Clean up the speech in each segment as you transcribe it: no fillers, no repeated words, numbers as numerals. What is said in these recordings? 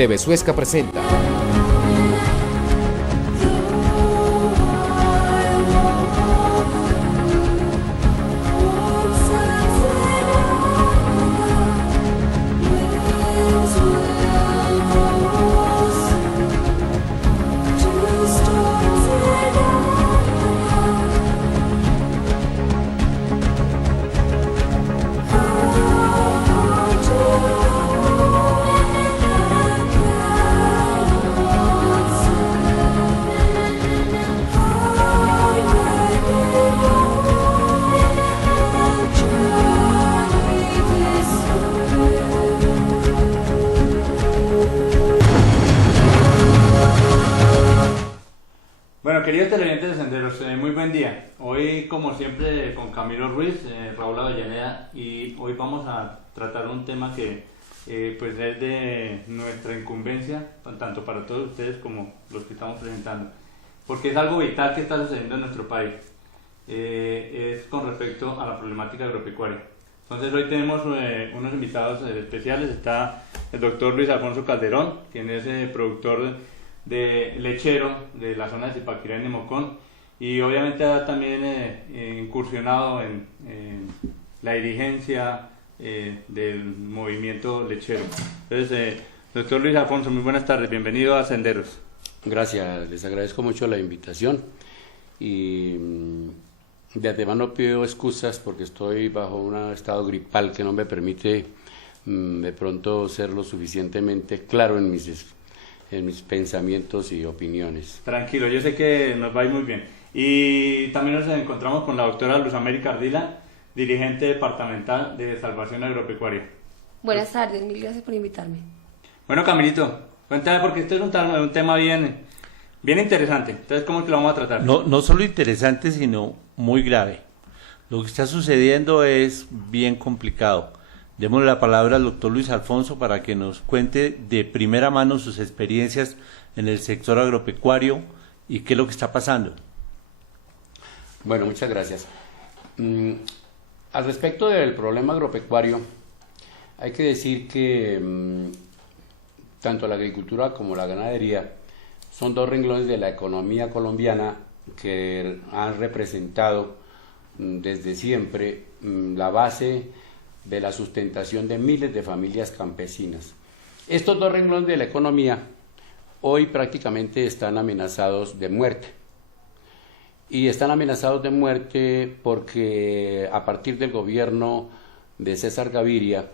TV Suezca presenta. Bueno, queridos televidentes de Senderos, muy buen día. Hoy, como siempre, con Camilo Ruiz, Raúl Avellaneda, y hoy vamos a tratar un tema que pues es de nuestra incumbencia, tanto para todos ustedes como los que estamos presentando, porque es algo vital que está sucediendo en nuestro país. Es con respecto a la problemática agropecuaria. Entonces hoy tenemos unos invitados especiales. Está el doctor Luis Alfonso Calderón, quien es productor de lechero de la zona de Zipaquirá y Nemocón, y obviamente ha también incursionado en la dirigencia del movimiento lechero. Entonces, doctor Luis Alfonso, muy buenas tardes, bienvenido a Senderos. Gracias, les agradezco mucho la invitación y de antemano pido excusas porque estoy bajo un estado gripal que no me permite de pronto ser lo suficientemente claro en mis pensamientos y opiniones. Tranquilo, yo sé que nos va a ir muy bien. Y también nos encontramos con la doctora Luz América Ardila, dirigente departamental de Salvación Agropecuaria. Buenas tardes, mil gracias por invitarme. Bueno, Camilito, cuéntame, porque este es un tema bien interesante. Entonces, ¿cómo es que lo vamos a tratar? No solo interesante, sino muy grave. Lo que está sucediendo es bien complicado. Démosle la palabra al doctor Luis Alfonso para que nos cuente de primera mano sus experiencias en el sector agropecuario y qué es lo que está pasando. Bueno, muchas gracias. Al respecto del problema agropecuario, hay que decir que tanto la agricultura como la ganadería son dos renglones de la economía colombiana que han representado desde siempre la base de la sustentación de miles de familias campesinas. Estos dos renglones de la economía hoy prácticamente están amenazados de muerte. Y están amenazados de muerte porque a partir del gobierno de César Gaviria,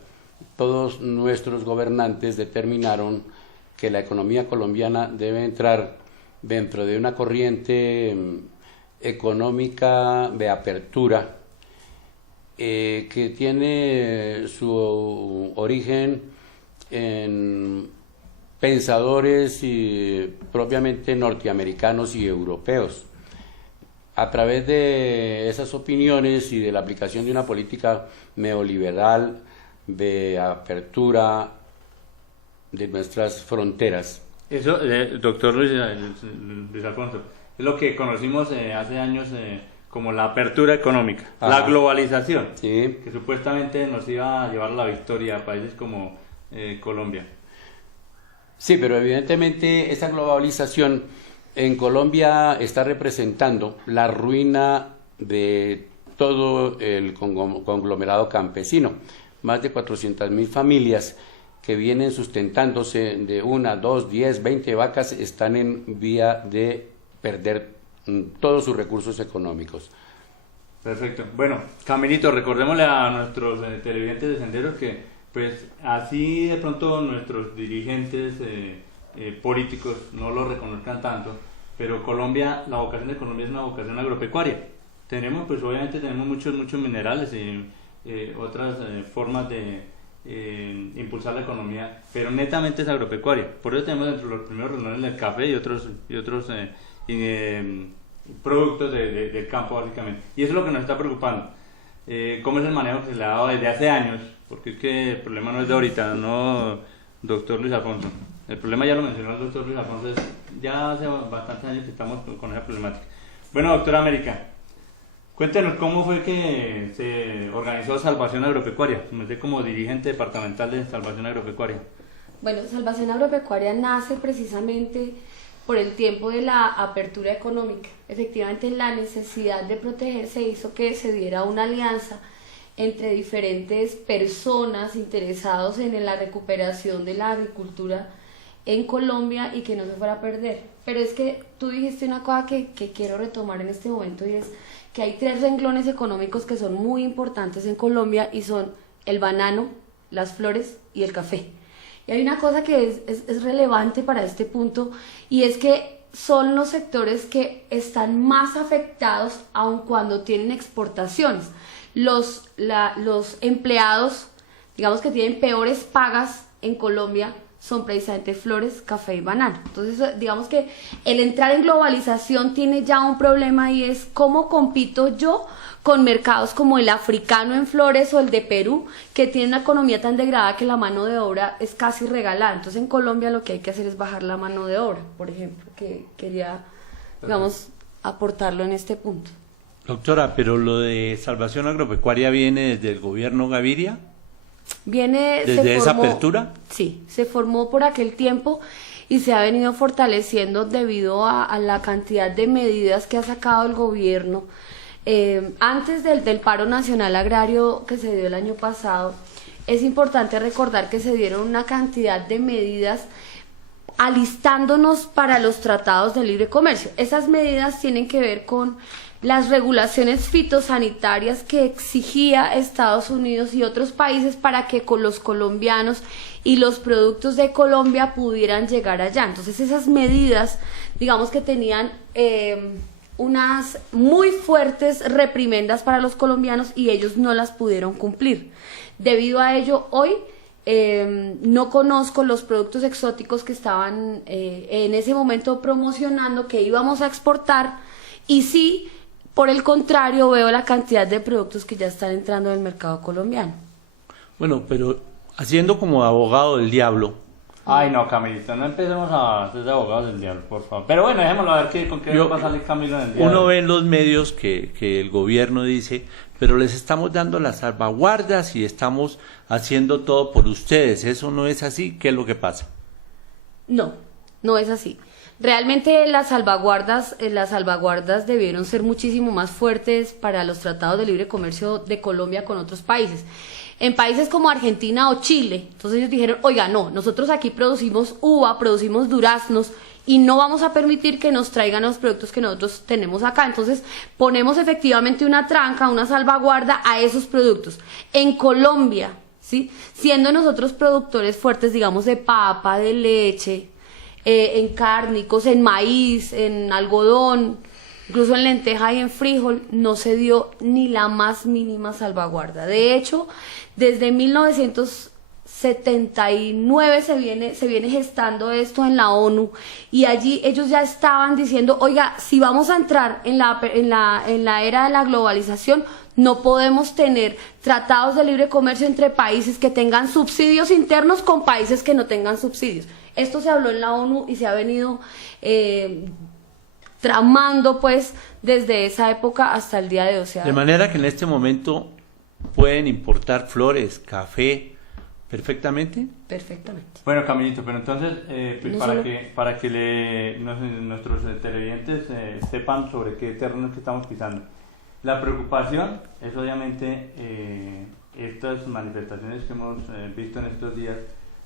todos nuestros gobernantes determinaron que la economía colombiana debe entrar dentro de una corriente económica de apertura que tiene su origen en pensadores propiamente norteamericanos y europeos. A través de esas opiniones y de la aplicación de una política neoliberal de apertura de nuestras fronteras. Eso, doctor Luis Alfonso, es lo que conocimos hace años como la apertura económica, la globalización, sí, que supuestamente nos iba a llevar a la victoria a países como Colombia. Sí, pero evidentemente esa globalización en Colombia está representando la ruina de todo el conglomerado campesino. Más de 400.000 familias que vienen sustentándose de 1, 2, 10, 20 vacas están en vía de perder todos sus recursos económicos. Perfecto. Bueno, Camilito, recordémosle a nuestros televidentes de Senderos que pues así de pronto nuestros dirigentes políticos no lo reconozcan tanto, pero Colombia, la vocación de Colombia es una vocación agropecuaria. Tenemos, pues obviamente tenemos muchos minerales y otras formas de impulsar la economía, pero netamente es agropecuaria. Por eso tenemos dentro de los primeros renglones del café y otros productos del campo básicamente. Y eso es lo que nos está preocupando. ¿Cómo es el manejo que se le ha dado desde hace años? Porque es que el problema no es de ahorita, no, doctor Luis Alfonso. El problema ya lo mencionó el doctor Luis Alfonso, ya hace bastantes años que estamos con esa problemática. Bueno, doctora América, cuéntenos cómo fue que se organizó Salvación Agropecuaria, como dirigente departamental de Salvación Agropecuaria. Bueno, Salvación Agropecuaria nace precisamente por el tiempo de la apertura económica. Efectivamente, la necesidad de protegerse hizo que se diera una alianza entre diferentes personas interesados en la recuperación de la agricultura en Colombia y que no se fuera a perder. Pero es que tú dijiste una cosa que quiero retomar en este momento, y es que hay 3 renglones económicos que son muy importantes en Colombia, y son el banano, las flores y el café. Y hay una cosa que es relevante para este punto, y es que son los sectores que están más afectados aun cuando tienen exportaciones. Los empleados, digamos, que tienen peores pagas en Colombia son precisamente flores, café y banano. Entonces, digamos que el entrar en globalización tiene ya un problema, y es cómo compito yo con mercados como el africano en flores o el de Perú, que tiene una economía tan degradada que la mano de obra es casi regalada. Entonces, en Colombia lo que hay que hacer es bajar la mano de obra, por ejemplo, que quería, digamos, aportarlo en este punto. Doctora, pero lo de Salvación Agropecuaria viene desde el gobierno Gaviria. ¿Desde esa apertura? Sí, se formó por aquel tiempo y se ha venido fortaleciendo debido a la cantidad de medidas que ha sacado el gobierno. Antes del paro nacional agrario que se dio el año pasado, es importante recordar que se dieron una cantidad de medidas alistándonos para los tratados de libre comercio. Esas medidas tienen que ver con las regulaciones fitosanitarias que exigía Estados Unidos y otros países para que con los colombianos y los productos de Colombia pudieran llegar allá. Entonces, esas medidas, digamos, que tenían unas muy fuertes reprimendas para los colombianos, y ellos no las pudieron cumplir. Debido a ello, hoy no conozco los productos exóticos que estaban en ese momento promocionando que íbamos a exportar, y sí, por el contrario, veo la cantidad de productos que ya están entrando en el mercado colombiano. Bueno, pero haciendo como abogado del diablo. Ay, no, Camilito, no empecemos a hacer de abogados del diablo, por favor. Pero bueno, dejémoslo a ver con qué va a salir Camilo en el diablo. Uno ve en los medios que el gobierno dice, pero les estamos dando las salvaguardas y estamos haciendo todo por ustedes. ¿Eso no es así? ¿Qué es lo que pasa? No, no es así. Realmente las salvaguardas debieron ser muchísimo más fuertes para los tratados de libre comercio de Colombia con otros países. En países como Argentina o Chile, entonces ellos dijeron, oiga, no, nosotros aquí producimos uva, producimos duraznos, y no vamos a permitir que nos traigan los productos que nosotros tenemos acá. Entonces ponemos efectivamente una tranca, una salvaguarda a esos productos. En Colombia, ¿sí?, siendo nosotros productores fuertes, digamos, de papa, de leche, en cárnicos, en maíz, en algodón, incluso en lenteja y en frijol, no se dio ni la más mínima salvaguarda. De hecho, desde 1979 se viene gestando esto en la ONU, y allí ellos ya estaban diciendo, oiga, si vamos a entrar en la era de la globalización, no podemos tener tratados de libre comercio entre países que tengan subsidios internos con países que no tengan subsidios. Esto se habló en la ONU y se ha venido tramando, pues, desde esa época hasta el día de hoy. O sea, de manera que en este momento pueden importar flores, café, perfectamente. Perfectamente. Bueno, Camilito, pero entonces, pues No para solo- que nuestros televidentes sepan sobre qué terreno es que estamos pisando. La preocupación es obviamente estas manifestaciones que hemos visto en estos días,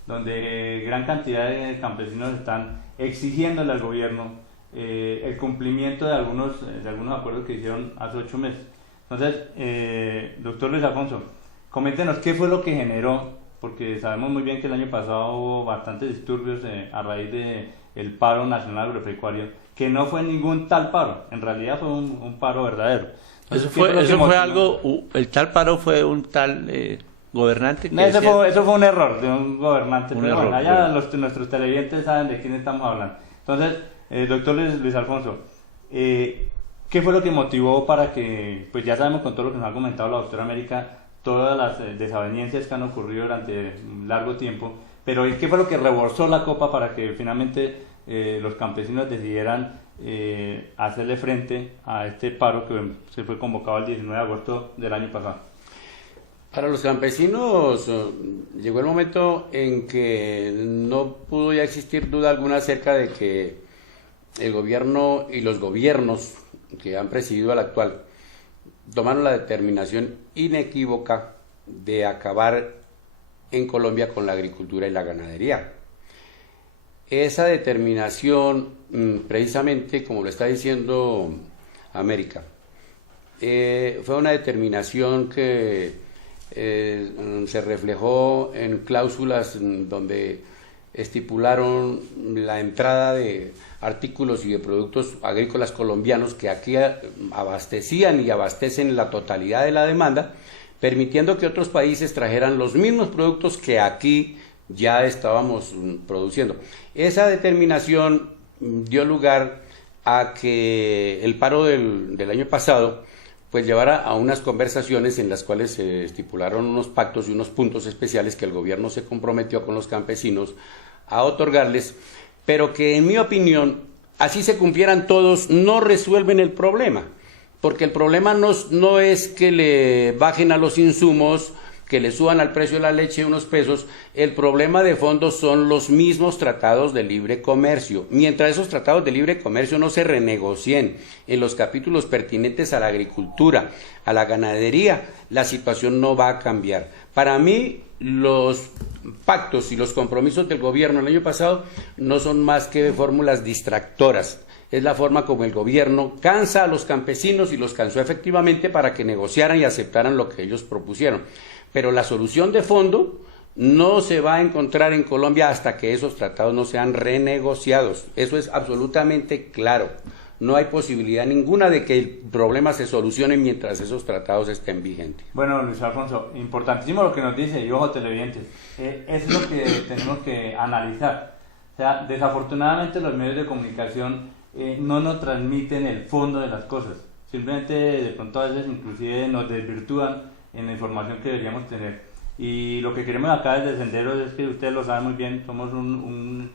donde gran cantidad de campesinos están exigiéndole al gobierno el cumplimiento de algunos acuerdos que hicieron hace 8 meses. Entonces, doctor Luis Alfonso, coméntenos qué fue lo que generó, porque sabemos muy bien que el año pasado hubo bastantes disturbios a raíz del paro nacional agropecuario, que no fue ningún tal paro, en realidad fue un paro verdadero. Entonces, Eso fue algo, el tal paro fue un tal gobernante que no, eso fue un error de un gobernante. Un Pero error, bueno, allá pues. nuestros televidentes saben de quién estamos hablando. Entonces, doctor Luis Alfonso, ¿qué fue lo que motivó para que, pues ya sabemos con todo lo que nos ha comentado la doctora América, todas las desavenencias que han ocurrido durante un largo tiempo, pero ¿qué fue lo que rebosó la copa para que finalmente los campesinos decidieran hacerle frente a este paro que se fue convocado el 19 de agosto del año pasado? Para los campesinos llegó el momento en que no pudo ya existir duda alguna acerca de que el gobierno y los gobiernos que han presidido al actual tomaron la determinación inequívoca de acabar en Colombia con la agricultura y la ganadería. Esa determinación, precisamente como lo está diciendo América, fue una determinación que se reflejó en cláusulas donde estipularon la entrada de artículos y de productos agrícolas colombianos que aquí abastecían y abastecen la totalidad de la demanda, permitiendo que otros países trajeran los mismos productos que aquí ya estábamos produciendo. Esa determinación dio lugar a que el paro del año pasado pues llevara a unas conversaciones en las cuales se estipularon unos pactos y unos puntos especiales que el gobierno se comprometió con los campesinos a otorgarles, pero que en mi opinión, así se cumplieran todos, no resuelven el problema, porque el problema no es que le bajen a los insumos, que le suban al precio de la leche unos pesos. El problema de fondo son los mismos tratados de libre comercio. Mientras esos tratados de libre comercio no se renegocien en los capítulos pertinentes a la agricultura, a la ganadería, la situación no va a cambiar. Para mí, los pactos y los compromisos del gobierno el año pasado no son más que fórmulas distractoras. Es la forma como el gobierno cansa a los campesinos y los cansó efectivamente para que negociaran y aceptaran lo que ellos propusieron. Pero la solución de fondo no se va a encontrar en Colombia hasta que esos tratados no sean renegociados. Eso es absolutamente claro. No hay posibilidad ninguna de que el problema se solucione mientras esos tratados estén vigentes. Bueno, Luis Alfonso, importantísimo lo que nos dice, y ojo televidentes, es lo que tenemos que analizar. O sea, desafortunadamente los medios de comunicación no nos transmiten el fondo de las cosas. Simplemente de pronto a veces inclusive nos desvirtúan en la información que deberíamos tener. Y lo que queremos acá desde Senderos es que ustedes lo saben muy bien, somos un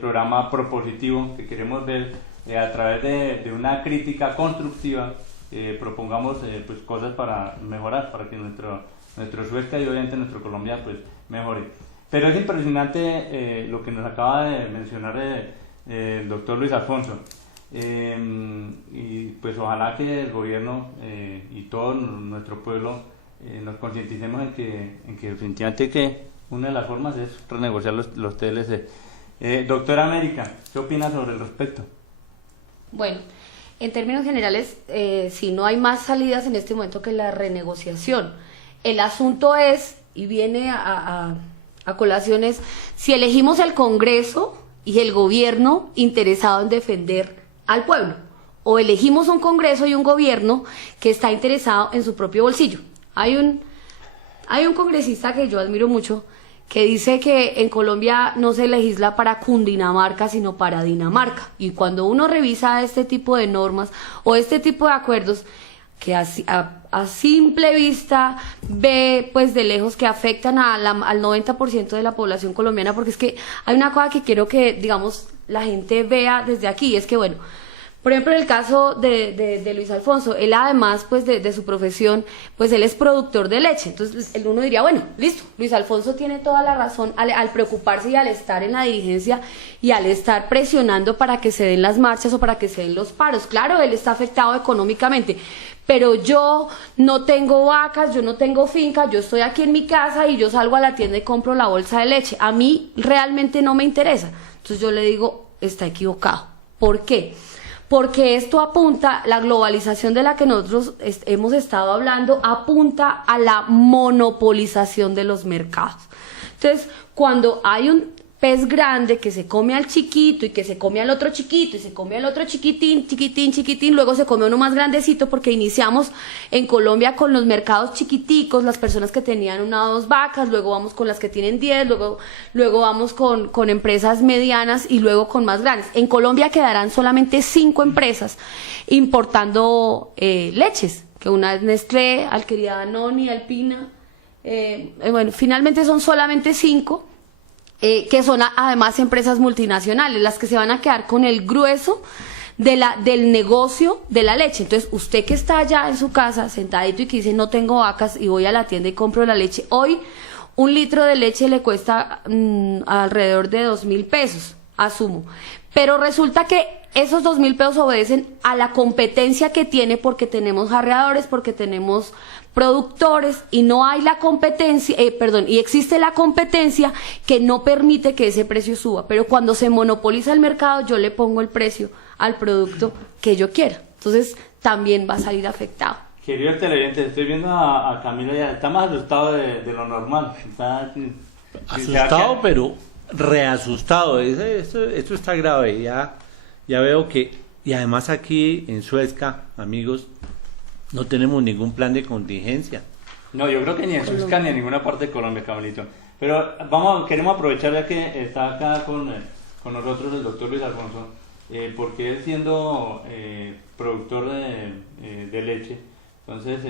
programa propositivo que queremos ver a través de una crítica constructiva, propongamos pues cosas para mejorar, para que nuestro Suezca y obviamente nuestro Colombia pues mejore. Pero es impresionante lo que nos acaba de mencionar el doctor Luis Alfonso. Y pues ojalá que el gobierno y todo nuestro pueblo nos concienticemos en que definitivamente que una de las formas es renegociar los TLC. Doctora América, ¿qué opina sobre el respecto? Bueno, en términos generales, si no hay más salidas en este momento que la renegociación. El asunto es, y viene a colaciones, si elegimos el Congreso y el gobierno interesado en defender al pueblo, o elegimos un Congreso y un gobierno que está interesado en su propio bolsillo. Hay un congresista que yo admiro mucho que dice que en Colombia no se legisla para Cundinamarca, sino para Dinamarca. Y cuando uno revisa este tipo de normas o este tipo de acuerdos, que a simple vista ve pues de lejos que afectan al 90% de la población colombiana, porque es que hay una cosa que quiero que, digamos, la gente vea desde aquí, es que bueno, por ejemplo, en el caso de Luis Alfonso, él además pues de su profesión, pues él es productor de leche. Entonces uno diría, bueno, listo, Luis Alfonso tiene toda la razón al preocuparse y al estar en la dirigencia y al estar presionando para que se den las marchas o para que se den los paros. Claro, él está afectado económicamente, pero yo no tengo vacas, yo no tengo finca, yo estoy aquí en mi casa y yo salgo a la tienda y compro la bolsa de leche. A mí realmente no me interesa. Entonces yo le digo, está equivocado. ¿Por qué? Porque esto apunta, la globalización de la que nosotros hemos estado hablando, apunta a la monopolización de los mercados. Entonces, cuando hay un pez grande que se come al chiquito y que se come al otro chiquito y se come al otro chiquitín, luego se come uno más grandecito, porque iniciamos en Colombia con los mercados chiquiticos, las personas que tenían 1 o 2 vacas, luego vamos con las que tienen 10, luego vamos con empresas medianas y luego con más grandes. En Colombia quedarán solamente 5 empresas importando leches, que una es Nestlé, Alquería Danone, Alpina, bueno, finalmente son solamente 5, que son además empresas multinacionales, las que se van a quedar con el grueso del negocio de la leche. Entonces, usted que está allá en su casa sentadito y que dice no tengo vacas y voy a la tienda y compro la leche, hoy un litro de leche le cuesta alrededor de 2.000 pesos, asumo. Pero resulta que esos 2.000 pesos obedecen a la competencia que tiene, porque tenemos jarreadores, porque tenemos productores, y no hay la competencia, y existe la competencia que no permite que ese precio suba. Pero cuando se monopoliza el mercado, yo le pongo el precio al producto que yo quiera. Entonces, también va a salir afectado. Querido televidente, estoy viendo a Camilo ya, está más asustado de lo normal. Está asustado, pero reasustado. Esto está grave. Ya veo que, y además aquí en Suezca, amigos, no tenemos ningún plan de contingencia. No, yo creo que ni en Suezca ni en ninguna parte de Colombia, Camilito. Pero queremos aprovechar ya que está acá con nosotros el doctor Luis Alfonso, porque él siendo productor de leche, entonces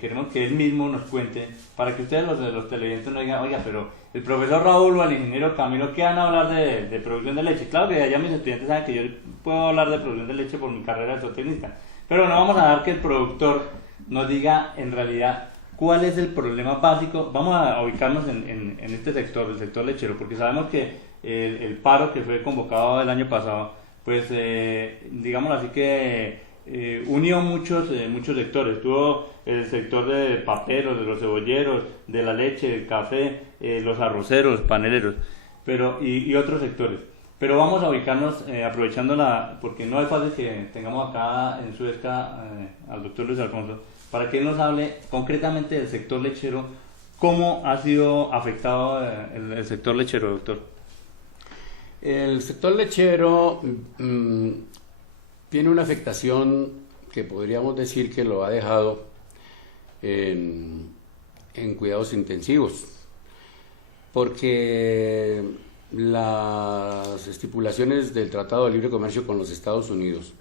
queremos que él mismo nos cuente, para que ustedes los televidentes no digan, oiga, pero el profesor Raúl o el ingeniero Camilo, ¿qué van a hablar de producción de leche? Claro que allá mis estudiantes saben que yo puedo hablar de producción de leche por mi carrera de zootecnista, pero no vamos a dar que el productor nos diga en realidad cuál es el problema básico. Vamos a ubicarnos en este sector, el sector lechero, porque sabemos que el paro que fue convocado el año pasado, pues digámoslo así que unió muchos sectores. Tuvo el sector de paperos, de los cebolleros, de la leche, el café, los arroceros, paneleros, y otros sectores. Pero vamos a ubicarnos aprovechando porque no es fácil que tengamos acá en Suezca al doctor Luis Alfonso, para que él nos hable concretamente del sector lechero, cómo ha sido afectado el sector lechero, doctor. El sector lechero tiene una afectación que podríamos decir que lo ha dejado en cuidados intensivos, porque las estipulaciones del Tratado de Libre Comercio con los Estados Unidos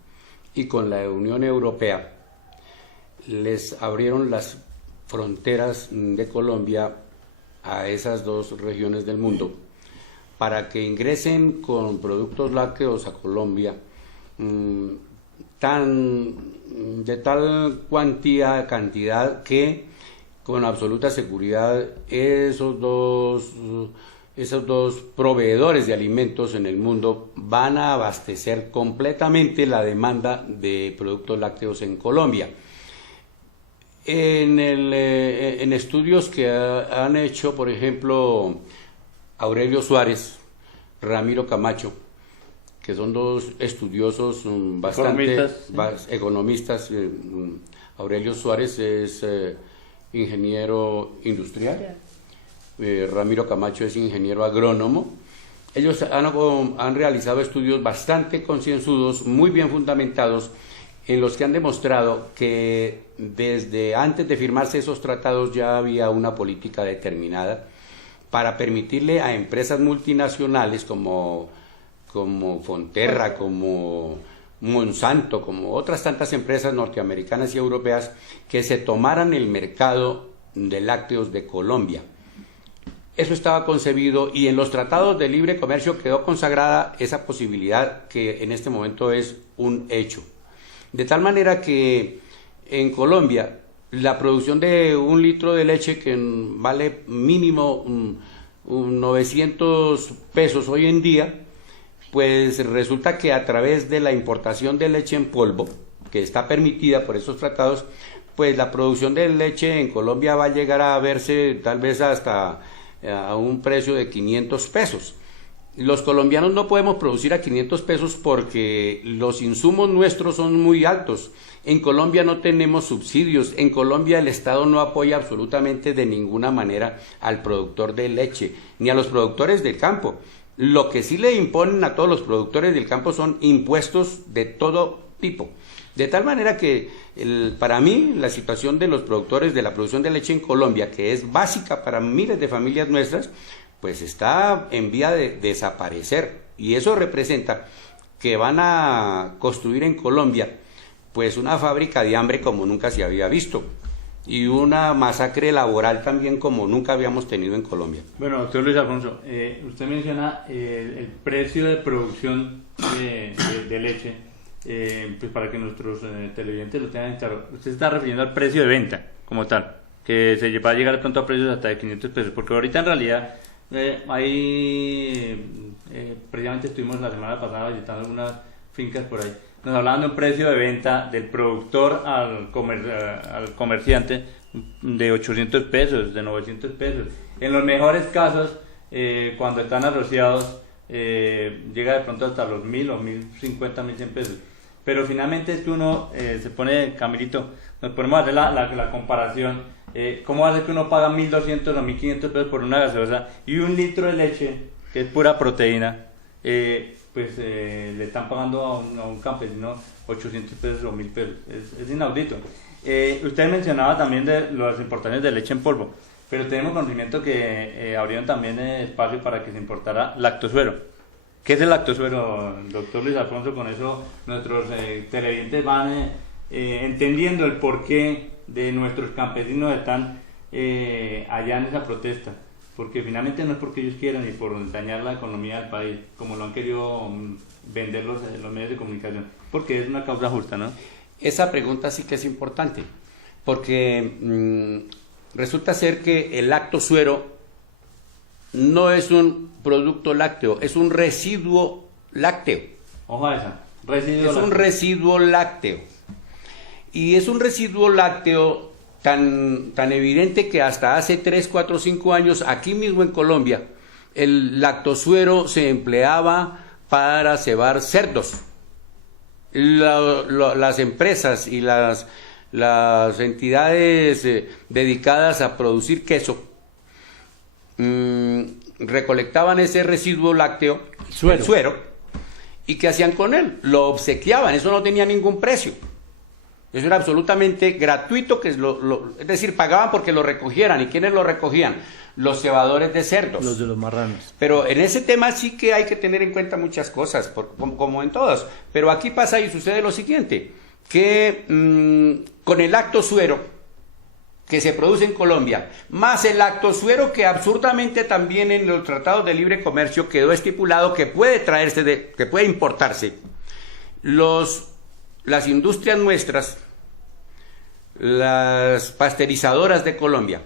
y con la Unión Europea les abrieron las fronteras de Colombia a esas dos regiones del mundo para que ingresen con productos lácteos a Colombia de tal cantidad que con absoluta seguridad esos dos proveedores de alimentos en el mundo van a abastecer completamente la demanda de productos lácteos en Colombia. En estudios que han hecho, por ejemplo, Aurelio Suárez, Ramiro Camacho, que son dos estudiosos bastante economistas. Aurelio Suárez es ingeniero industrial, Ramiro Camacho es ingeniero agrónomo. Ellos han realizado estudios bastante concienzudos, muy bien fundamentados, en los que han demostrado que desde antes de firmarse esos tratados ya había una política determinada para permitirle a empresas multinacionales como Fonterra, como Monsanto, como otras tantas empresas norteamericanas y europeas, que se tomaran el mercado de lácteos de Colombia. Eso estaba concebido y en los tratados de libre comercio quedó consagrada esa posibilidad, que en este momento es un hecho. De tal manera que en Colombia la producción de un litro de leche, que vale mínimo 900 pesos hoy en día, pues resulta que a través de la importación de leche en polvo, que está permitida por esos tratados, pues la producción de leche en Colombia va a llegar a verse tal vez hasta a un precio de 500 pesos. Los colombianos no podemos producir a 500 pesos porque los insumos nuestros son muy altos. En Colombia no tenemos subsidios, en Colombia el Estado no apoya absolutamente de ninguna manera al productor de leche, ni a los productores del campo. Lo que sí le imponen a todos los productores del campo son impuestos de todo tipo. De tal manera que para mí la situación de los productores de la producción de leche en Colombia, que es básica para miles de familias nuestras, pues está en vía de desaparecer. Y eso representa que van a construir en Colombia pues una fábrica de hambre como nunca se había visto, y una masacre laboral también como nunca habíamos tenido en Colombia. Bueno, doctor Luis Alfonso, usted menciona el precio de producción de leche. pues para que nuestros televidentes lo tengan claro. Usted se está refiriendo al precio de venta como tal, que se va a llegar de pronto a precios hasta de 500 pesos, porque ahorita en realidad precisamente estuvimos la semana pasada visitando algunas fincas por ahí. Nos hablaban de un precio de venta del productor al comerciante de 800 pesos, de 900 pesos. En los mejores casos, cuando están asociados, llega de pronto hasta los 1.000 o 1.050, 1.100 pesos. Pero finalmente es que uno se pone, Camilito, nos ponemos a hacer la comparación. ¿Cómo hace que uno paga 1.200 o 1.500 pesos por una gaseosa y un litro de leche, que es pura proteína, le están pagando a un campesino 800 pesos o 1.000 pesos? Es inaudito. Usted mencionaba también de las importaciones de leche en polvo, pero tenemos conocimiento que abrieron también espacio para que se importara lactosuero. ¿Qué es el lactosuero, doctor Luis Alfonso? Con eso nuestros televidentes van entendiendo el porqué de nuestros campesinos están allá en esa protesta, porque finalmente no es porque ellos quieran ni por dañar la economía del país, como lo han querido vender los medios de comunicación, porque es una causa justa, ¿no? Esa pregunta sí que es importante, porque resulta ser que el lactosuero no es un producto lácteo, es un residuo lácteo. Ojo a esa, residuo lácteo. Un residuo lácteo. Y es un residuo lácteo tan evidente que hasta hace 3, 4, 5 años, aquí mismo en Colombia, el lactosuero se empleaba para cebar cerdos. Las empresas y las entidades dedicadas a producir queso recolectaban ese residuo lácteo, el suero, y ¿qué hacían con él? Lo obsequiaban, eso no tenía ningún precio. Eso era absolutamente gratuito, es decir, pagaban porque lo recogieran. ¿Y quiénes lo recogían? Los cebadores de cerdos. Los de los marranos. Pero en ese tema sí que hay que tener en cuenta muchas cosas, como en todos. Pero aquí pasa y sucede lo siguiente, que con el lactosuero que se produce en Colombia, más el lactosuero que absurdamente también en los tratados de libre comercio quedó estipulado que puede traerse, que puede importarse, las industrias nuestras, las pasteurizadoras de Colombia,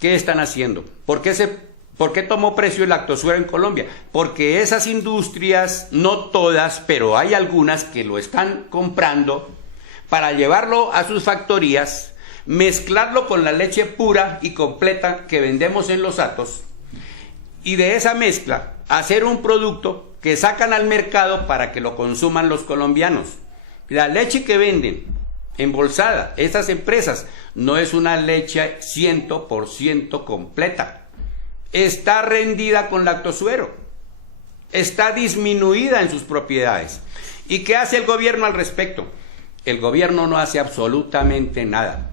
¿qué están haciendo? ¿Por qué tomó precio el lactosuero en Colombia? Porque esas industrias, no todas, pero hay algunas que lo están comprando para llevarlo a sus factorías, mezclarlo con la leche pura y completa que vendemos en los atos, y de esa mezcla hacer un producto que sacan al mercado para que lo consuman los colombianos. La leche que venden embolsada, estas empresas, no es una leche 100% completa. Está rendida con lactosuero. Está disminuida en sus propiedades. ¿Y qué hace el gobierno al respecto? El gobierno no hace absolutamente nada.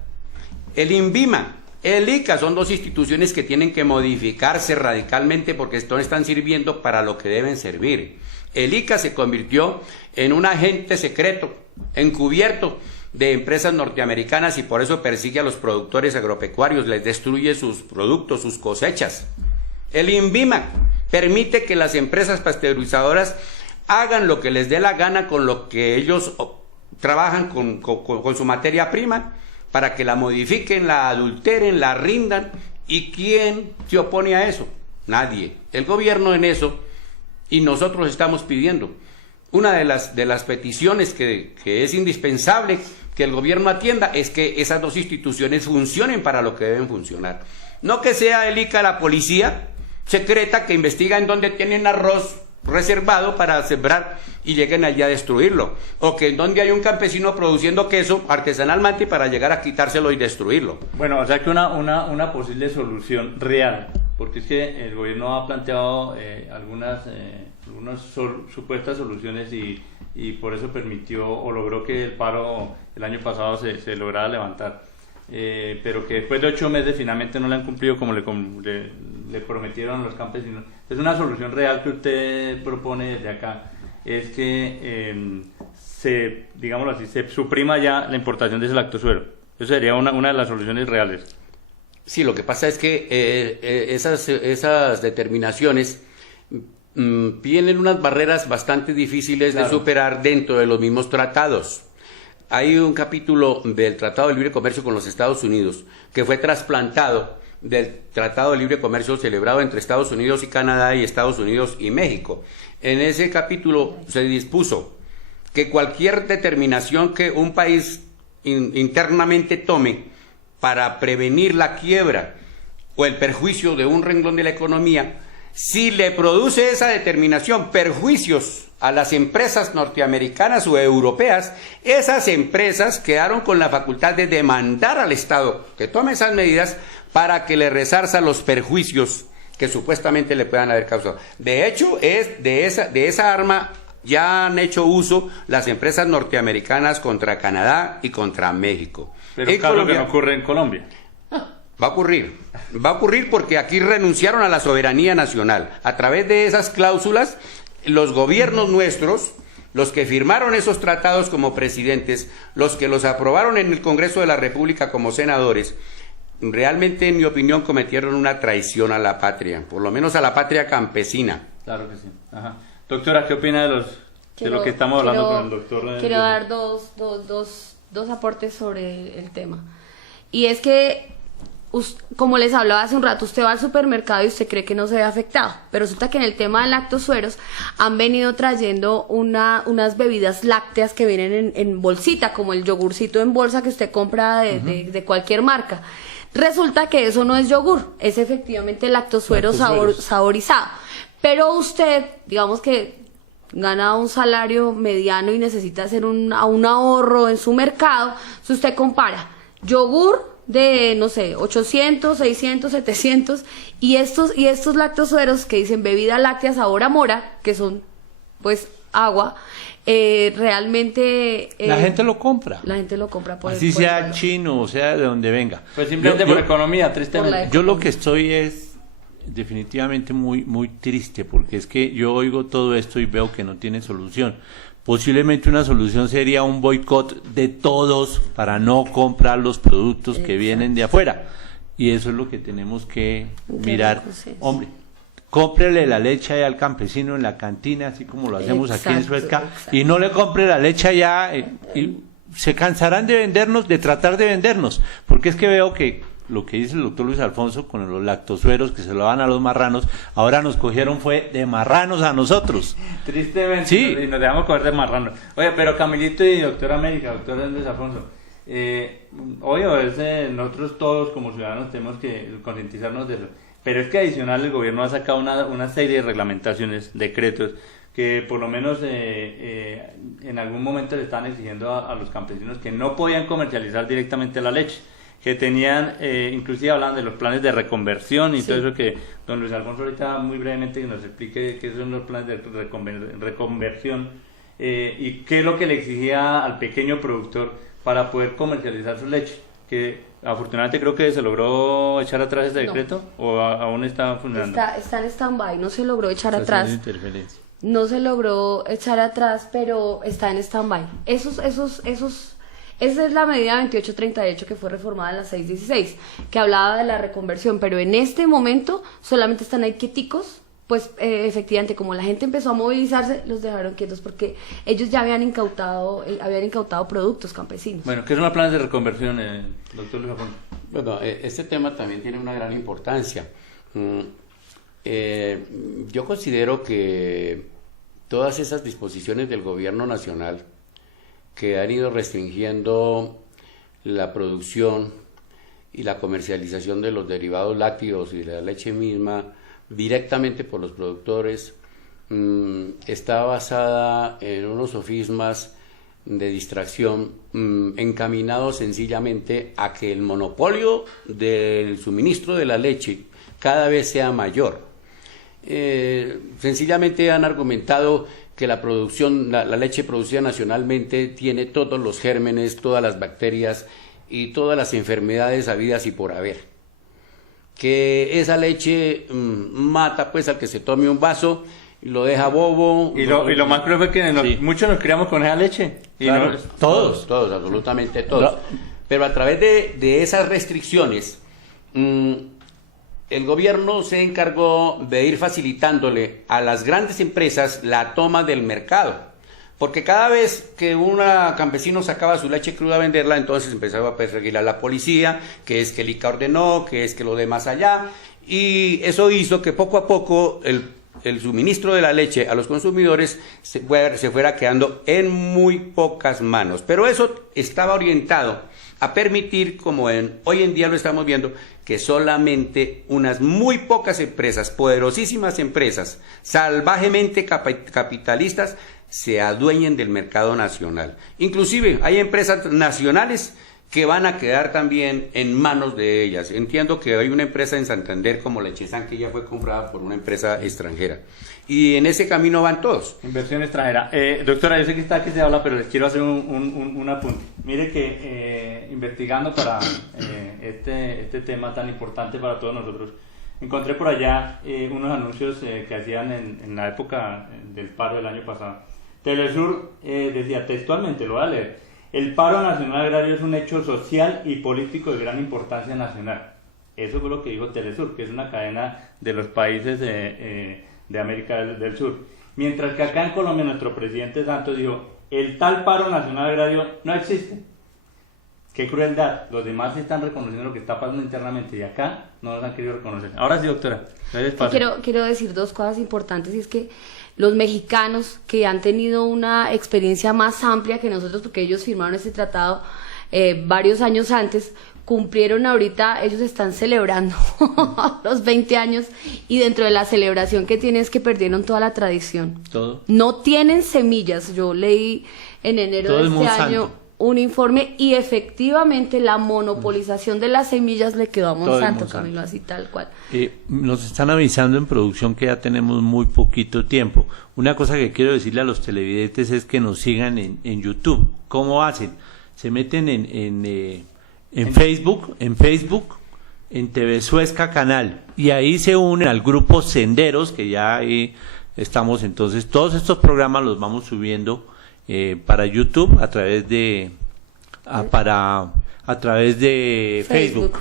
El INVIMA, el ICA son dos instituciones que tienen que modificarse radicalmente porque no están sirviendo para lo que deben servir. El ICA se convirtió en un agente secreto, encubierto de empresas norteamericanas y por eso persigue a los productores agropecuarios, les destruye sus productos, sus cosechas. El INVIMA permite que las empresas pasteurizadoras hagan lo que les dé la gana con lo que ellos trabajan con su materia prima para que la modifiquen, la adulteren, la rindan. ¿Y quién se opone a eso? Nadie. El gobierno en eso, y nosotros estamos pidiendo. Una de las peticiones que es indispensable que el gobierno atienda es que esas dos instituciones funcionen para lo que deben funcionar. No que sea el ICA la policía secreta que investiga en dónde tienen arroz reservado para sembrar y lleguen allí a destruirlo, o que en donde hay un campesino produciendo queso artesanalmente para llegar a quitárselo y destruirlo. Bueno, o sea que una posible solución real, porque es que el gobierno ha planteado algunas supuestas soluciones y por eso permitió o logró que el paro el año pasado se lograra levantar, pero que después de 8 meses finalmente no le han cumplido como le prometieron a los campesinos. Entonces una solución real que usted propone desde acá es que digámoslo así, se suprima ya la importación de ese lactosuero. Eso sería una de las soluciones reales. Sí, lo que pasa es que esas determinaciones tienen unas barreras bastante difíciles de superar dentro de los mismos tratados. Hay un capítulo del Tratado de Libre Comercio con los Estados Unidos que fue trasplantado del Tratado de Libre Comercio celebrado entre Estados Unidos y Canadá y Estados Unidos y México. En ese capítulo se dispuso que cualquier determinación que un país internamente tome para prevenir la quiebra o el perjuicio de un renglón de la economía, si le produce esa determinación perjuicios a las empresas norteamericanas o europeas, esas empresas quedaron con la facultad de demandar al Estado que tome esas medidas para que le resarza los perjuicios que supuestamente le puedan haber causado. De hecho, de esa arma ya han hecho uso las empresas norteamericanas contra Canadá y contra México. Pero claro que no ocurre en Colombia. Va a ocurrir porque aquí renunciaron a la soberanía nacional. A través de esas cláusulas, los gobiernos nuestros, los que firmaron esos tratados como presidentes, los que los aprobaron en el Congreso de la República como senadores, realmente, en mi opinión, cometieron una traición a la patria, por lo menos a la patria campesina. Claro que sí. Ajá. Doctora, ¿qué opina de lo que estamos hablando con el doctor? Quiero dar dos aportes sobre el tema. Y es que, como les hablaba hace un rato, usted va al supermercado y usted cree que no se ve afectado, pero resulta que en el tema de lactosueros han venido trayendo unas bebidas lácteas que vienen en bolsita, como el yogurcito en bolsa que usted compra de cualquier marca. Resulta que eso no es yogur, es efectivamente lactosuero saborizado. Pero usted, digamos que gana un salario mediano y necesita hacer un ahorro en su mercado, si usted compara yogur de, no sé, 800, 600, 700, y estos lactosueros que dicen bebida láctea sabor a mora, que son, pues, agua, realmente... la gente lo compra. La gente lo compra por así sea chino, o sea, de donde venga. Pues simplemente por economía, tristemente. Yo lo que estoy es definitivamente muy, muy triste, porque es que yo oigo todo esto y veo que no tiene solución. Posiblemente una solución sería un boicot de todos para no comprar los productos que vienen de afuera. Y eso es lo que tenemos que mirar. Hombre, cómprele la leche allá al campesino en la cantina, así como lo hacemos aquí en Suezca, y no le compre la leche allá, y se cansarán de vendernos, de tratar de vendernos, porque es que veo que lo que dice el doctor Luis Alfonso con los lactosueros que se lo dan a los marranos, ahora nos cogieron fue de marranos a nosotros. Tristemente, sí. Y nos dejamos coger de marranos. Oye, pero Camilito y doctor América, doctor Luis Alfonso, hoy a veces nosotros todos como ciudadanos tenemos que concientizarnos de eso, pero es que adicional el gobierno ha sacado una serie de reglamentaciones, decretos, que por lo menos en algún momento le están exigiendo a los campesinos que no podían comercializar directamente la leche, que tenían, inclusive hablan de los planes de reconversión y todo eso, que don Luis Alfonso ahorita muy brevemente que nos explique qué son los planes de reconversión y qué es lo que le exigía al pequeño productor para poder comercializar su leche, que afortunadamente creo que se logró echar atrás ese decreto, o aún está funcionando. Está en stand-by, no se logró echar atrás. No se logró echar atrás, pero está en stand-by. Esa es la medida 2838 que fue reformada en la 616, que hablaba de la reconversión, pero en este momento solamente están ahí quieticos, pues efectivamente como la gente empezó a movilizarse, los dejaron quietos porque ellos ya habían incautado productos campesinos. Bueno, ¿qué son los planes de reconversión, doctor Luis Alfonso? Bueno, este tema también tiene una gran importancia. Yo considero que todas esas disposiciones del gobierno nacional que han ido restringiendo la producción y la comercialización de los derivados lácteos y de la leche misma directamente por los productores, está basada en unos sofismas de distracción encaminados sencillamente a que el monopolio del suministro de la leche cada vez sea mayor. Sencillamente han argumentado que la producción, la leche producida nacionalmente tiene todos los gérmenes, todas las bacterias y todas las enfermedades habidas y por haber. Que esa leche mata pues al que se tome un vaso y lo deja bobo. Y lo más cruel es que muchos nos criamos con esa leche. Y claro, todos, absolutamente todos. Pero a través de esas restricciones el gobierno se encargó de ir facilitándole a las grandes empresas la toma del mercado. Porque cada vez que un campesino sacaba su leche cruda a venderla, entonces empezaba a perseguir a la policía, que es que el ICA ordenó, que es que lo de más allá, y eso hizo que poco a poco el suministro de la leche a los consumidores se fuera quedando en muy pocas manos. Pero eso estaba orientado a permitir, como hoy en día lo estamos viendo, que solamente unas muy pocas empresas, poderosísimas empresas, salvajemente capitalistas, se adueñen del mercado nacional. Inclusive hay empresas nacionales que van a quedar también en manos de ellas. Entiendo que hay una empresa en Santander como Lechesan que ya fue comprada por una empresa extranjera. Y en ese camino van todos. Inversión extranjera. Doctora, yo sé que está aquí se habla, pero les quiero hacer un apunte. Mire que investigando para este tema tan importante para todos nosotros, encontré por allá unos anuncios que hacían en la época del paro del año pasado. Telesur decía textualmente, lo voy a leer: el paro nacional agrario es un hecho social y político de gran importancia nacional. Eso fue lo que dijo Telesur, que es una cadena de los países de América del Sur. Mientras que acá en Colombia nuestro presidente Santos dijo: el tal paro nacional agrario no existe. Qué crueldad. Los demás están reconociendo lo que está pasando internamente y acá no nos han querido reconocer. Ahora sí, doctora. Quiero decir dos cosas importantes, y es que los mexicanos que han tenido una experiencia más amplia que nosotros, porque ellos firmaron este tratado varios años antes, cumplieron ahorita, ellos están celebrando los 20 años, y dentro de la celebración que tienen es que perdieron toda la tradición. Todo. No tienen semillas. Yo leí en enero todo de este Monsanto. año un informe y efectivamente la monopolización de las semillas le quedó a Monsanto, Camilo, así tal cual. Nos están avisando en producción que ya tenemos muy poquito tiempo. Una cosa que quiero decirle a los televidentes es que nos sigan en YouTube. ¿Cómo hacen? Se meten en Facebook, en TV Suezca Canal, y ahí se unen al grupo Senderos, que ya ahí estamos. Entonces todos estos programas los vamos subiendo para YouTube a través de Facebook,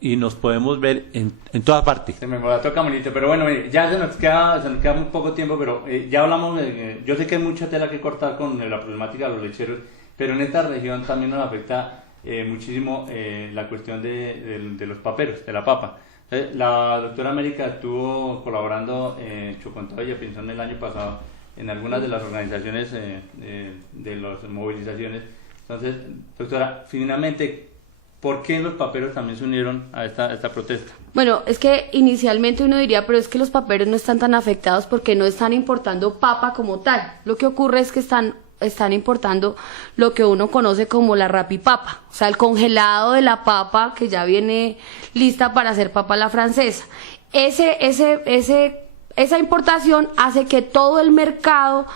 y nos podemos ver en toda parte. Se me toca bonito, pero bueno, ya se nos queda muy poco tiempo, pero ya hablamos yo sé que hay mucha tela que cortar con la problemática de los lecheros, pero en esta región también nos afecta muchísimo la cuestión de los paperos, de la papa. La doctora América estuvo colaborando en Chocontá y Pinzón el año pasado en algunas de las organizaciones de las movilizaciones. Entonces, doctora, finalmente, ¿por qué los paperos también se unieron a esta protesta? Bueno, es que inicialmente uno diría, pero es que los paperos no están tan afectados porque no están importando papa como tal. Lo que ocurre es que están importando lo que uno conoce como la rapipapa, o sea, el congelado de la papa que ya viene lista para hacer papa a la francesa. Esa importación hace que todo el mercado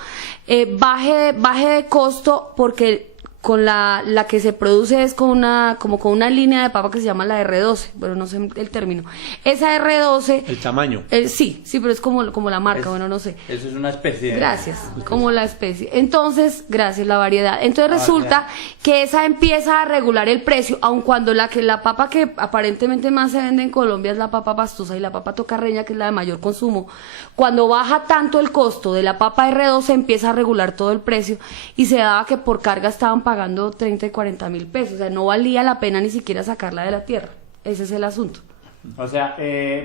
baje de costo, porque con la que se produce es con una línea de papa que se llama la R12, bueno, no sé el término. Esa R12... El tamaño. Sí, pero es como la marca, bueno, no sé. Eso es una especie. Gracias, como la especie. Entonces, gracias, la variedad. Entonces resulta que esa empieza a regular el precio, aun cuando la papa que aparentemente más se vende en Colombia es la papa pastusa y la papa tocarreña, que es la de mayor consumo. Cuando baja tanto el costo de la papa R12, empieza a regular todo el precio, y se daba que por carga estaban pagando 30 y 40 mil pesos, o sea, no valía la pena ni siquiera sacarla de la tierra. Ese es el asunto. O sea,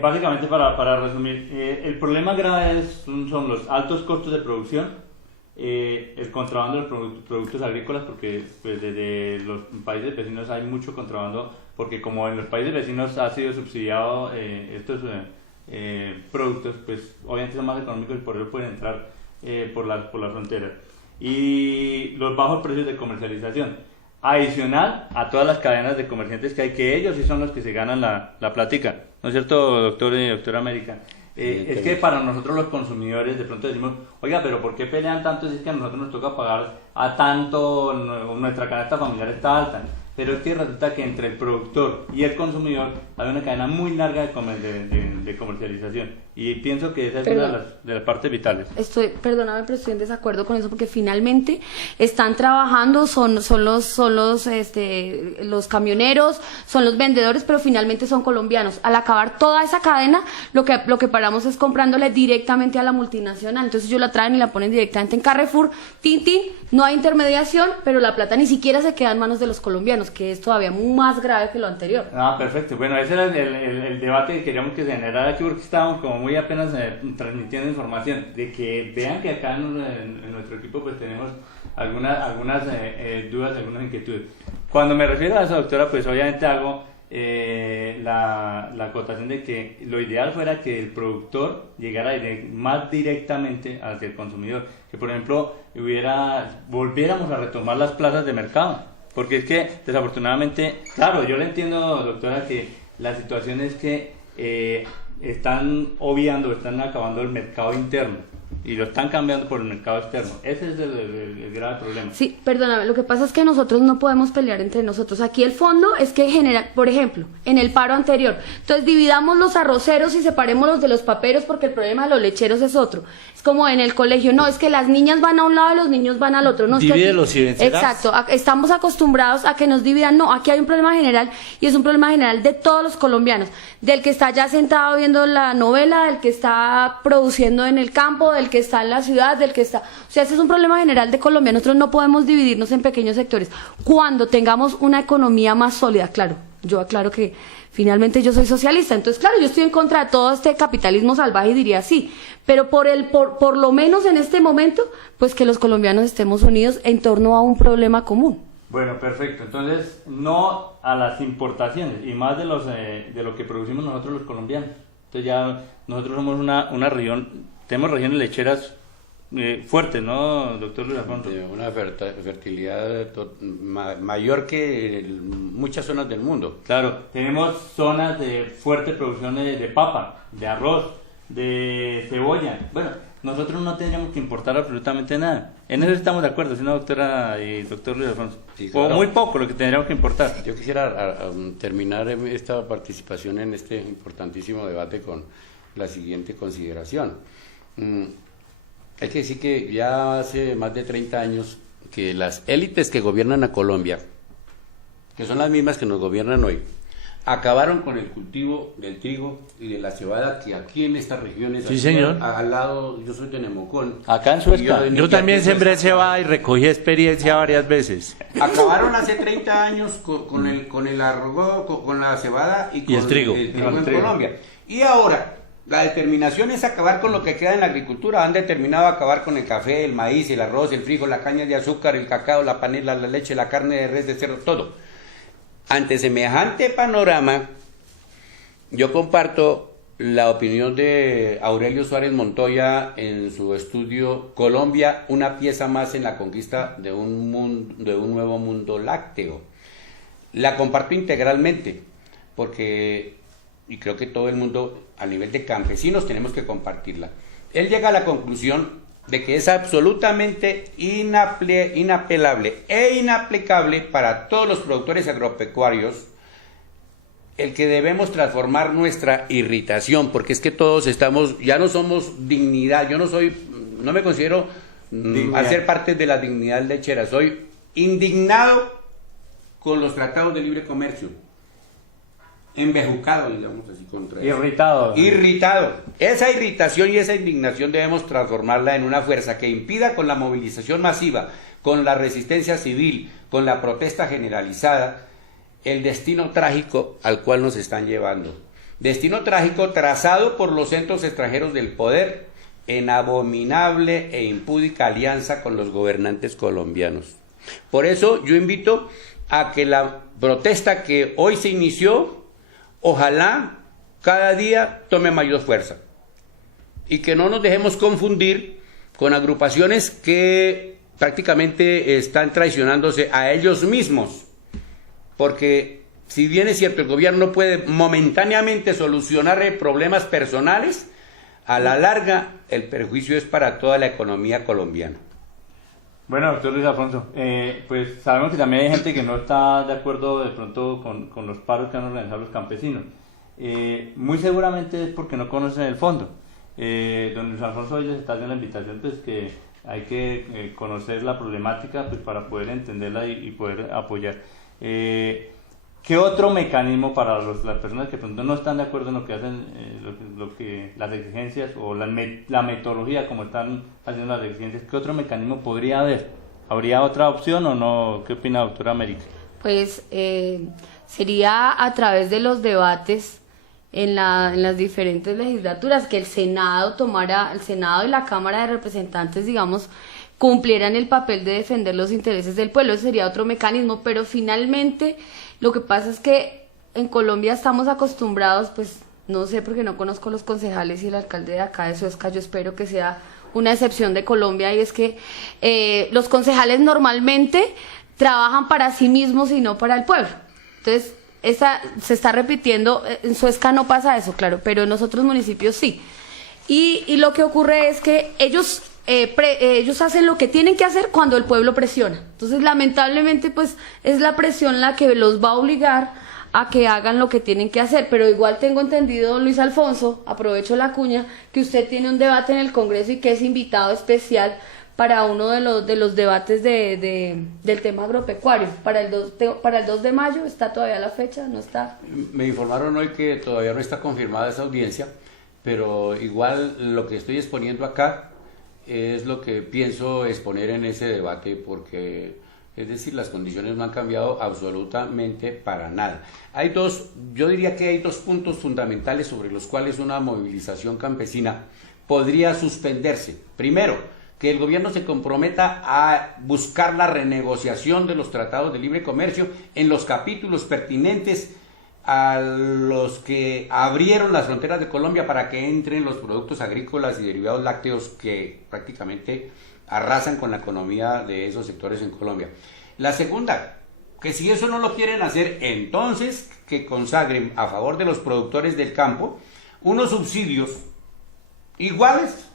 básicamente para resumir, el problema grave son los altos costos de producción, el contrabando de productos agrícolas, porque pues, desde los países vecinos hay mucho contrabando, porque como en los países vecinos ha sido subsidiado estos productos, pues obviamente son más económicos y por eso pueden entrar por las fronteras. Y los bajos precios de comercialización, adicional a todas las cadenas de comerciantes que hay, que ellos sí son los que se ganan la plática, ¿no es cierto, doctor y doctora América? Es que para nosotros los consumidores de pronto decimos, oiga, pero ¿por qué pelean tanto si es que a nosotros nos toca pagar a tanto, nuestra canasta familiar está alta? Pero es que resulta que entre el productor y el consumidor hay una cadena muy larga de comercialización. Y pienso que esa es una de las partes vitales. Perdóname, pero estoy en desacuerdo con eso porque finalmente están trabajando, son los camioneros, son los vendedores, pero finalmente son colombianos. Al acabar toda esa cadena, lo que paramos es comprándole directamente a la multinacional. Entonces ellos la traen y la ponen directamente en Carrefour, tin, no hay intermediación, pero la plata ni siquiera se queda en manos de los colombianos, que es todavía más grave que lo anterior. Ah, perfecto. Bueno, ese era el debate que queríamos que se generara aquí, porque estábamos como muy apenas transmitiendo información, de que vean que acá en nuestro equipo pues tenemos algunas dudas, algunas inquietudes. Cuando me refiero a eso, doctora, pues obviamente hago la acotación de que lo ideal fuera que el productor llegara más directamente hacia el consumidor, que por ejemplo volviéramos a retomar las plazas de mercado, porque es que desafortunadamente, claro, yo le entiendo, doctora, que la situación es que están obviando, están acabando el mercado interno y lo están cambiando por el mercado externo. Ese es el grave problema. Sí, perdóname, lo que pasa es que nosotros no podemos pelear entre nosotros. Aquí el fondo es que genera, por ejemplo, en el paro anterior, entonces dividamos los arroceros y separemos los de los paperos porque el problema de los lecheros es otro. Es como en el colegio, no, es que las niñas van a un lado y los niños van al otro. No, Divídelos y vencerás. Exacto, estamos acostumbrados a que nos dividan. No, aquí hay un problema general y es un problema general de todos los colombianos, del que está ya sentado viendo la novela, del que está produciendo en el campo, del que está en la ciudad, del que está... O sea, ese es un problema general de Colombia. Nosotros no podemos dividirnos en pequeños sectores. Cuando tengamos una economía más sólida, claro, yo aclaro que finalmente yo soy socialista, entonces claro, yo estoy en contra de todo este capitalismo salvaje y diría sí, pero por lo menos en este momento, pues que los colombianos estemos unidos en torno a un problema común. Bueno, perfecto. Entonces, no a las importaciones y más de lo que producimos nosotros los colombianos. Entonces ya nosotros somos una región, tenemos regiones lecheras fuertes, ¿no, doctor Luis Alfonso? De una fertilidad mayor que muchas zonas del mundo. Claro, tenemos zonas de fuerte producción de papa, de arroz, de cebolla. Bueno, nosotros no tendríamos que importar absolutamente nada. En eso estamos de acuerdo, ¿sí, no, doctora y doctor Luis Alfonso? Sí, claro. O muy poco lo que tendríamos que importar. Yo quisiera terminar esta participación en este importantísimo debate con la siguiente consideración. Hay que decir que ya hace más de 30 años que las élites que gobiernan a Colombia, que son las mismas que nos gobiernan hoy, acabaron con el cultivo del trigo y de la cebada, que aquí en estas regiones, sí, señor, al lado, yo soy de Nemocón. Acá en Suezca. Yo también sembré cebada y recogí experiencia varias veces. Acabaron hace 30 años con el arroz, con la cebada y con el trigo en Colombia. Y ahora, la determinación es acabar con lo que queda en la agricultura. Han determinado acabar con el café, el maíz, el arroz, el frijol, la caña de azúcar, el cacao, la panela, la leche, la carne de res, de cerdo, todo. Ante semejante panorama, yo comparto la opinión de Aurelio Suárez Montoya en su estudio Colombia, una pieza más en la conquista de un nuevo mundo lácteo. La comparto integralmente, porque, y creo que todo el mundo a nivel de campesinos tenemos que compartirla. Él llega a la conclusión de que es absolutamente inapelable e inaplicable para todos los productores agropecuarios el que debemos transformar nuestra irritación, porque es que todos estamos, ya no somos dignidad, no me considero hacer parte de la dignidad lechera, soy indignado con los tratados de libre comercio, embejucado, digamos así, contra eso. Irritado. Esa irritación y esa indignación debemos transformarla en una fuerza que impida, con la movilización masiva, con la resistencia civil, con la protesta generalizada, el destino trágico al cual nos están llevando. Destino trágico trazado por los centros extranjeros del poder en abominable e impúdica alianza con los gobernantes colombianos. Por eso yo invito a que la protesta que hoy se inició, ojalá cada día tome mayor fuerza y que no nos dejemos confundir con agrupaciones que prácticamente están traicionándose a ellos mismos, porque si bien es cierto el gobierno puede momentáneamente solucionar problemas personales, a la larga el perjuicio es para toda la economía colombiana. Bueno, doctor Luis Alfonso, pues sabemos que también hay gente que no está de acuerdo de pronto con los paros que han organizado los campesinos. muy seguramente es porque no conocen el fondo. Don Luis Alfonso hoy les está haciendo la invitación, pues que hay que conocer la problemática, pues para poder entenderla y poder apoyar. ¿Qué otro mecanismo para las personas que pronto no están de acuerdo en lo que hacen, las exigencias o la metodología como están haciendo las exigencias, qué otro mecanismo podría haber? ¿Habría otra opción o no? ¿Qué opina, doctora América? Pues sería a través de los debates en las diferentes legislaturas, que el Senado y la Cámara de Representantes, digamos, cumplieran el papel de defender los intereses del pueblo. Ese sería otro mecanismo, pero finalmente lo que pasa es que en Colombia estamos acostumbrados, pues no sé porque no conozco los concejales y el alcalde de acá de Suezca, yo espero que sea una excepción de Colombia, y es que los concejales normalmente trabajan para sí mismos y no para el pueblo. Entonces, se está repitiendo, en Suezca no pasa eso, claro, pero en los otros municipios sí. Y lo que ocurre es que ellos hacen lo que tienen que hacer cuando el pueblo presiona. Entonces, lamentablemente, pues es la presión la que los va a obligar a que hagan lo que tienen que hacer. Pero igual tengo entendido, Luis Alfonso, aprovecho la cuña, que usted tiene un debate en el Congreso y que es invitado especial para uno de los debates del tema agropecuario. Para el 2 de mayo, ¿está todavía la fecha? ¿No está? Me informaron hoy que todavía no está confirmada esa audiencia, pero igual lo que estoy exponiendo acá es lo que pienso exponer en ese debate, porque, es decir, las condiciones no han cambiado absolutamente para nada. Yo diría que hay dos puntos fundamentales sobre los cuales una movilización campesina podría suspenderse. Primero, que el gobierno se comprometa a buscar la renegociación de los tratados de libre comercio en los capítulos pertinentes a los que abrieron las fronteras de Colombia para que entren los productos agrícolas y derivados lácteos que prácticamente arrasan con la economía de esos sectores en Colombia. La segunda, que si eso no lo quieren hacer, entonces que consagren a favor de los productores del campo unos subsidios iguales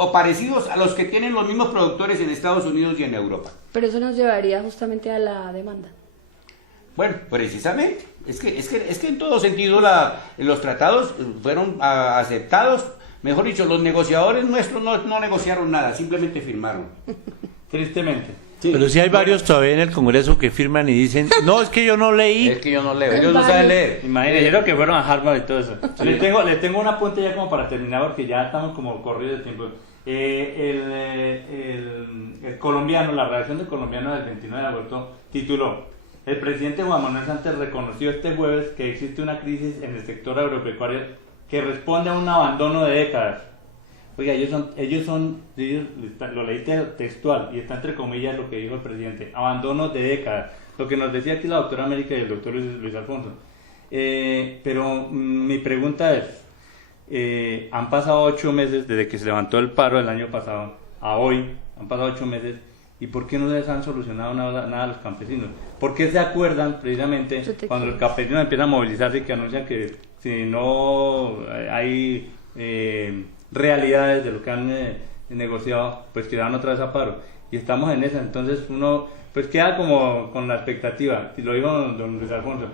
o parecidos a los que tienen los mismos productores en Estados Unidos y en Europa. Pero eso nos llevaría justamente a la demanda. Bueno, precisamente, es que en todo sentido los tratados fueron aceptados, mejor dicho, los negociadores nuestros no negociaron nada, simplemente firmaron. Tristemente. Sí. Pero sí hay varios todavía en el Congreso que firman y dicen, no, es que yo no leí. Es que yo no leo, ellos no saben leer. Imagínense, yo creo que fueron a Harvard y todo eso. Sí. Les tengo un apunte ya como para terminar, porque ya estamos como corridos de tiempo. El colombiano, la redacción del colombiano del 29 de agosto tituló: el presidente Juan Manuel Santos reconoció este jueves que existe una crisis en el sector agropecuario que responde a un abandono de décadas. Oiga, ellos lo leí textual y está entre comillas lo que dijo el presidente: abandono de décadas. Lo que nos decía aquí la doctora América y el doctor Luis Alfonso. Pero mi pregunta es, han pasado 8 meses desde que se levantó el paro el año pasado a hoy, han pasado 8 meses, ¿y por qué no les han solucionado nada a los campesinos? ¿Por qué se acuerdan precisamente cuando los campesinos empiezan a movilizarse y que anuncian que si no hay realidades de lo que han negociado, pues quedaron otra vez a paro? Y estamos en esa, entonces uno pues queda como con la expectativa, y lo dijo don Luis Alfonso,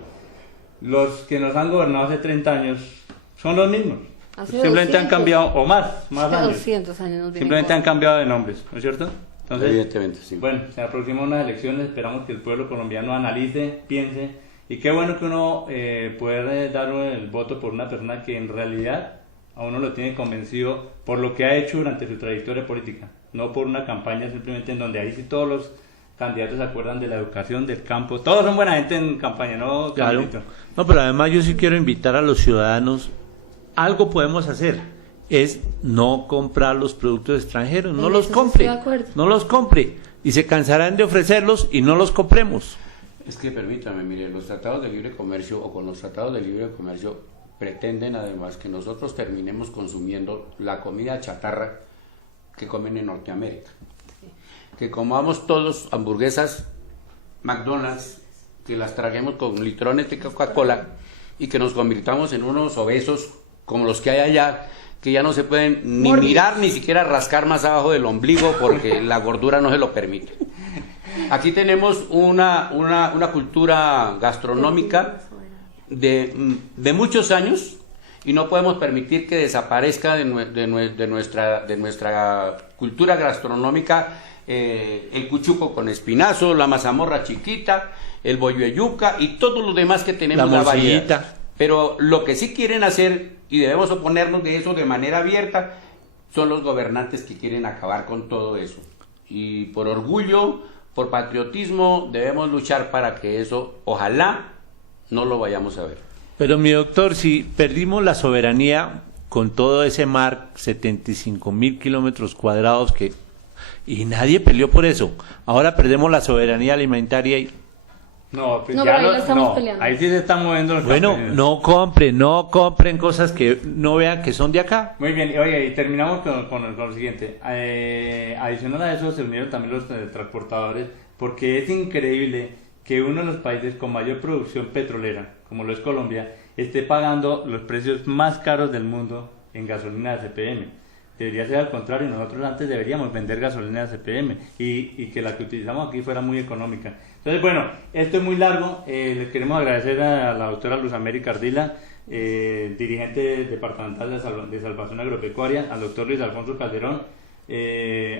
los que nos han gobernado hace 30 años son los mismos. Simplemente 200. Han cambiado, o más años. 200 años simplemente han cambiado de nombres, ¿no es cierto? Entonces, evidentemente, sí. Bueno, se aproximan unas elecciones, esperamos que el pueblo colombiano analice, piense, y qué bueno que uno pueda dar el voto por una persona que en realidad a uno lo tiene convencido por lo que ha hecho durante su trayectoria política, no por una campaña simplemente en donde ahí sí todos los candidatos se acuerdan de la educación, del campo, todos son buena gente en campaña, ¿no? Claro. No, pero además yo sí quiero invitar a los ciudadanos, algo podemos hacer, es no comprar los productos extranjeros, no los compre, y se cansarán de ofrecerlos y no los compremos. Es que permítame, mire, los tratados de libre comercio o con los tratados de libre comercio pretenden además que nosotros terminemos consumiendo la comida chatarra que comen en Norteamérica. Que comamos todos hamburguesas, McDonald's, que las traguemos con litrones de Coca-Cola y que nos convirtamos en unos obesos como los que hay allá, que ya no se pueden ni mirar ni siquiera rascar más abajo del ombligo porque la gordura no se lo permite. Aquí tenemos una cultura gastronómica de muchos años y no podemos permitir que desaparezca de nuestra cultura gastronómica el cuchuco con espinazo, la mazamorra chiquita, el bollo de yuca y todo lo demás que tenemos La la variedad. morcillita. Pero lo que sí quieren hacer, y debemos oponernos de eso de manera abierta, son los gobernantes que quieren acabar con todo eso. Y por orgullo, por patriotismo, debemos luchar para que eso, ojalá, no lo vayamos a ver. Pero mi doctor, si perdimos la soberanía con todo ese mar, 75.000 kilómetros cuadrados y nadie peleó por eso, ahora perdemos la soberanía alimentaria y No, pues No, ya pero ahí la estamos peleando. ahí sí se están moviendo los bueno, campesinos. no compren cosas que no vean que son de acá. Muy bien, y oye, y terminamos con lo siguiente. Adicional a eso se unieron también los transportadores, porque es increíble que uno de los países con mayor producción petrolera, como lo es Colombia, esté pagando los precios más caros del mundo en gasolina de CPM. Debería ser al contrario, nosotros antes deberíamos vender gasolina de CPM y que la que utilizamos aquí fuera muy económica. Entonces, bueno, esto es muy largo. Le queremos agradecer a la doctora Luz América Ardila, dirigente departamental de Salvación Agropecuaria, al doctor Luis Alfonso Calderón,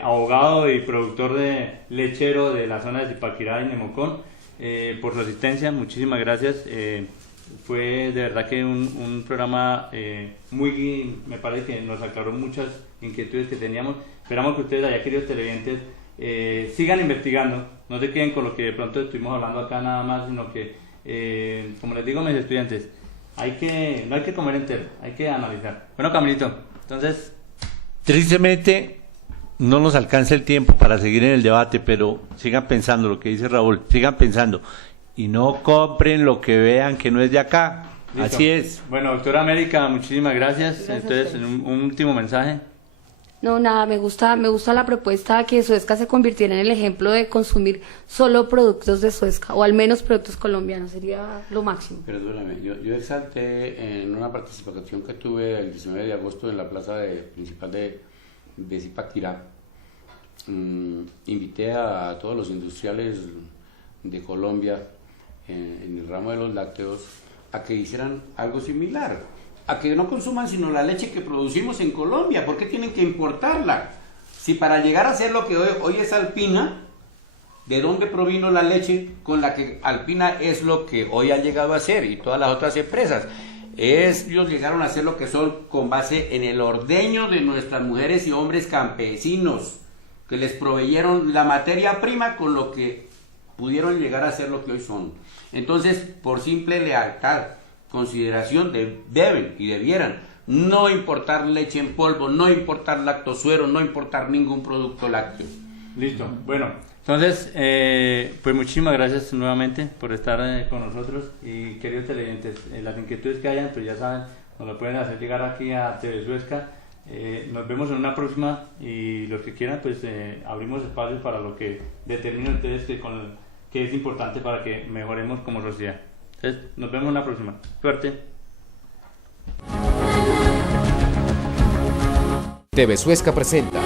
abogado y productor de lechero de la zona de Zipaquirá y Nemocón, por su asistencia. Muchísimas gracias. Fue de verdad que un programa me parece que nos aclaró muchas inquietudes que teníamos. Esperamos que ustedes allá, queridos televidentes, sigan investigando, no se queden con lo que de pronto estuvimos hablando acá nada más, sino que, como les digo a mis estudiantes, no hay que comer entero, hay que analizar. Bueno, Camilito, entonces... Tristemente no nos alcanza el tiempo para seguir en el debate, pero sigan pensando lo que dice Raúl, sigan pensando y no compren lo que vean que no es de acá. Listo. Así es. Bueno, doctora América, muchísimas gracias. Gracias a Entonces, ustedes. un último mensaje. No, nada, me gusta la propuesta de que Suezca se convirtiera en el ejemplo de consumir solo productos de Suezca, o al menos productos colombianos, sería lo máximo. Perdóname, yo exalté en una participación que tuve el 19 de agosto en la plaza principal de Zipaquirá. Invité a todos los industriales de Colombia en el ramo de los lácteos a que hicieran algo similar, a que no consuman sino la leche que producimos en Colombia. ¿Por qué tienen que importarla? Si para llegar a ser lo que hoy es Alpina, ¿de dónde provino la leche con la que Alpina es lo que hoy ha llegado a ser y todas las otras empresas? Ellos llegaron a ser lo que son con base en el ordeño de nuestras mujeres y hombres campesinos, que les proveyeron la materia prima con lo que pudieron llegar a ser lo que hoy son. Entonces, por simple lealtad, consideración, deben y debieran no importar leche en polvo, no importar lactosuero, no importar ningún producto lácteo. Listo. Bueno, entonces, pues muchísimas gracias nuevamente por estar con nosotros. Y queridos televidentes, las inquietudes que hayan, pues ya saben, nos lo pueden hacer llegar aquí a TV Suezca. Nos vemos en una próxima y los que quieran, pues abrimos espacios para lo que determinen ustedes que es importante para que mejoremos como sociedad. Entonces, nos vemos en la próxima. Suerte. TV Suezca presenta